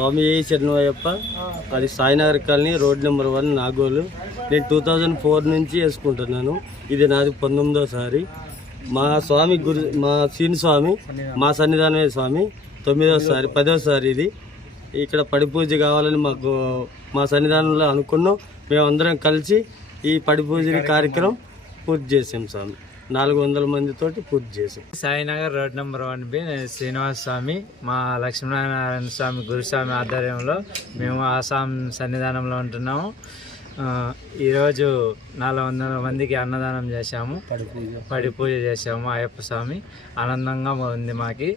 స్వామి శరణయ్యప్ప. అది Sainagar colony, road number 1, Nagole. నేను 2004 నుంచి వేసుకుంటున్నాను. ఇది నాది 19వ సారి. మా స్వామి మా సీని స్వామి మా సన్నిధానమే స్వామి 9వ సారి 10వ సారి ఇది. ఇక్కడ పడి పూజ కావాలని మాకు మా సన్నిధానంలో అనుకున్నాం. మేమందరం కలిసి ఈ పడి పూజ కార్యక్రమం పూర్తి చేసాం స్వామి. 400 మందితోటి పూర్తి చేసాం. Sainagar road number 1B Srinivasa Swamy, మా లక్ష్మీనారాయణ స్వామి గురుస్వామి ఆధ్వర్యంలో మేము ఆసాం సన్నిధానంలో ఉంటున్నాము. ఈరోజు 400 మందికి అన్నదానం చేశాము, పడి పూజ చేశాము. అయ్యప్ప స్వామి ఆనందంగా ఉంది. మాకి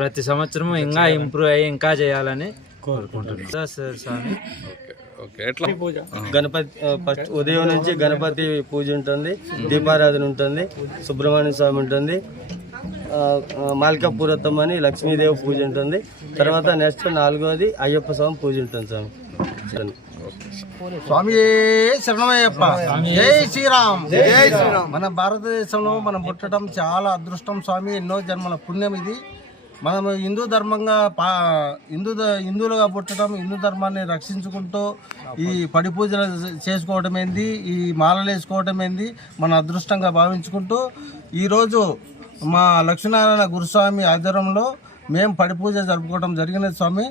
ప్రతి సంవత్సరం ఇంకా ఇంప్రూవ్ అయ్యి ఇంకా చేయాలని కోరుకుంటున్నాం. స్వామి గణపతి ఫస్ట్ ఉదయం నుంచి గణపతి పూజ ఉంటుంది, దీపారాధన ఉంటుంది, సుబ్రహ్మణ్య స్వామి ఉంటుంది, మాల్కాపురతం అని లక్ష్మీదేవి పూజ ఉంటుంది. తర్వాత నెక్స్ట్ 4వది అయ్యప్ప స్వామి పూజ ఉంటుంది స్వామి. స్వామి శరణమయ్యప్ప, జై శ్రీరామ్, జై శ్రీరామ్. మన భారతదేశంలో మనం పుట్టడం చాలా అదృష్టం స్వామి. ఎన్నో జన్మల పుణ్యం ఇది. మనం హిందువులుగా పుట్టడం, హిందూ ధర్మాన్ని రక్షించుకుంటూ ఈ పడి పూజలు చేసుకోవడం ఏంది, ఈ మాలలు వేసుకోవడం ఏంది మన అదృష్టంగా భావించుకుంటూ ఈరోజు మా లక్ష్మీనారాయణ గురుస్వామి ఆధ్వర్యంలో మేము పడి పూజ జరుపుకోవడం జరిగినది స్వామి.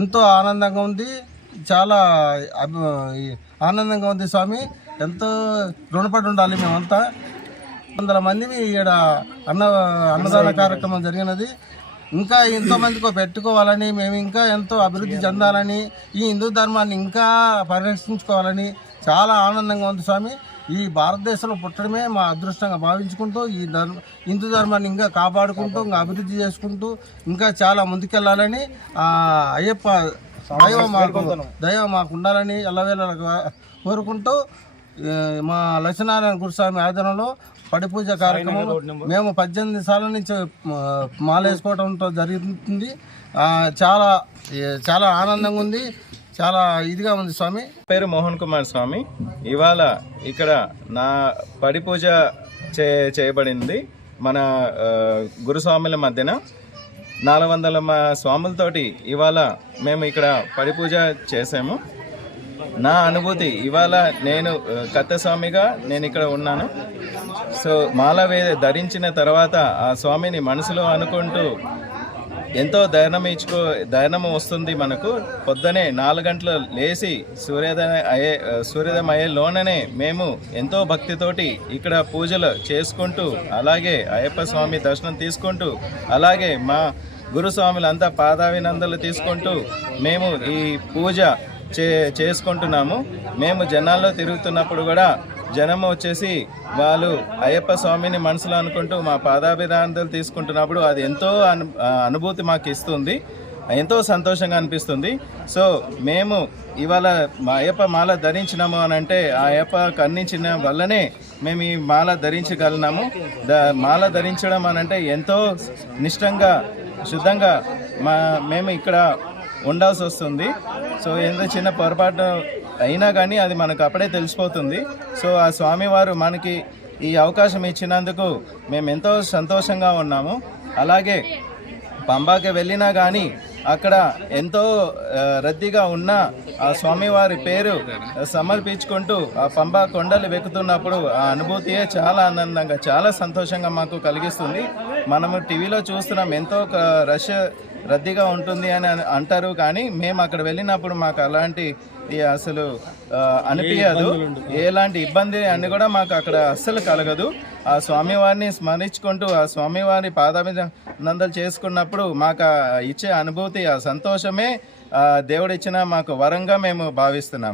ఎంతో ఆనందంగా ఉంది, చాలా ఆనందంగా ఉంది స్వామి. ఎంతో రుణపడి ఉండాలి మేమంతా. 100 మందిని ఇక్కడ అన్నదాన కార్యక్రమం జరిగినది. ఇంకా ఎంతోమందికి పెట్టుకోవాలని, మేము ఇంకా ఎంతో అభివృద్ధి చెందాలని, ఈ హిందూ ధర్మాన్ని ఇంకా పరిరక్షించుకోవాలని చాలా ఆనందంగా ఉంది స్వామి. ఈ భారతదేశంలో పుట్టడమే మా అదృష్టంగా భావించుకుంటూ ఈ హిందూ ధర్మాన్ని ఇంకా కాపాడుకుంటూ, ఇంకా అభివృద్ధి చేసుకుంటూ ఇంకా చాలా ముందుకెళ్ళాలని అయ్యప్ప దైవం మాకు ఉండాలని ఎల్లవేళ కోరుకుంటూ మా లక్ష్మీనారాయణ గురుస్వామి ఆధ్వర్యంలో పడి పూజ కార్యక్రమం మేము 18 సార్ల నుంచి మాల వేసుకోవడంతో జరుగుతుంది. చాలా చాలా ఆనందంగా ఉంది, చాలా ఇదిగా ఉంది స్వామి. పేరు మోహన్ కుమార్ స్వామి. ఇవాళ ఇక్కడ నా పడి పూజ చేయబడింది. మన గురుస్వాముల మధ్యన 400 స్వాములతోటి ఇవాళ మేము ఇక్కడ పడి పూజ చేసాము. నా అనుభూతి ఇవాళ నేను కత్త స్వామిగా నేను ఇక్కడ ఉన్నాను. సో మాల ధరించిన తర్వాత ఆ స్వామిని మనసులో అనుకుంటూ ఎంతో ధైర్యం వస్తుంది మనకు. పొద్దునే 4 గంటలు లేచి సూర్యోదయం అయ్యేలోనే మేము ఎంతో భక్తితోటి ఇక్కడ పూజలు చేసుకుంటూ, అలాగే అయ్యప్ప స్వామి దర్శనం తీసుకుంటూ, అలాగే మా గురుస్వాములంతా పాదాభినందనలు తీసుకుంటూ మేము ఈ పూజ చేసుకుంటున్నాము. మేము జనాల్లో తిరుగుతున్నప్పుడు కూడా జనం వచ్చేసి వాళ్ళు అయ్యప్ప స్వామిని మనసులో అనుకుంటూ మా పాదాభినందనలు తీసుకుంటున్నప్పుడు అది ఎంతో అనుభూతి మాకు ఇస్తుంది, ఎంతో సంతోషంగా అనిపిస్తుంది. సో మేము ఇవాళ మా అయ్యప్ప మాల ధరించినాము అని అంటే ఆ అయ్యప్ప కర్ణించిన వల్లనే మేము ఈ మాల ధరించగలిగినాము. మాల ధరించడం అని అంటే ఎంతో నిష్టంగా, శుద్ధంగా మేము ఇక్కడ ఉండాల్సి వస్తుంది. సో ఎంత చిన్న పొరపాటు అయినా కానీ అది మనకు అప్పుడే తెలిసిపోతుంది. సో ఆ స్వామివారు మనకి ఈ అవకాశం ఇచ్చినందుకు మేము ఎంతో సంతోషంగా ఉన్నాము. అలాగే పంబాకి వెళ్ళినా కానీ అక్కడ ఎంతో రద్దీగా ఉన్న ఆ స్వామివారి పేరు సమర్పించుకుంటూ ఆ పంబా కొండలు వెక్కుతున్నప్పుడు ఆ అనుభూతియే చాలా ఆనందంగా, చాలా సంతోషంగా మాకు కలిగిస్తుంది. మనము టీవీలో చూస్తున్నాం ఎంతో రద్దీగా ఉంటుంది అని అంటారు, కానీ మేము అక్కడ వెళ్ళినప్పుడు మాకు అలాంటి అసలు అనిపించదు. ఎలాంటి ఇబ్బంది అని కూడా మాకు అక్కడ అస్సలు కలగదు. ఆ స్వామివారిని స్మరించుకుంటూ ఆ స్వామివారి పాదాభినందనలు చేసుకున్నప్పుడు మాకు ఇచ్చే అనుభూతి, ఆ సంతోషమే దేవుడిచ్చిన మాకు వరంగా మేము భావిస్తున్నాం.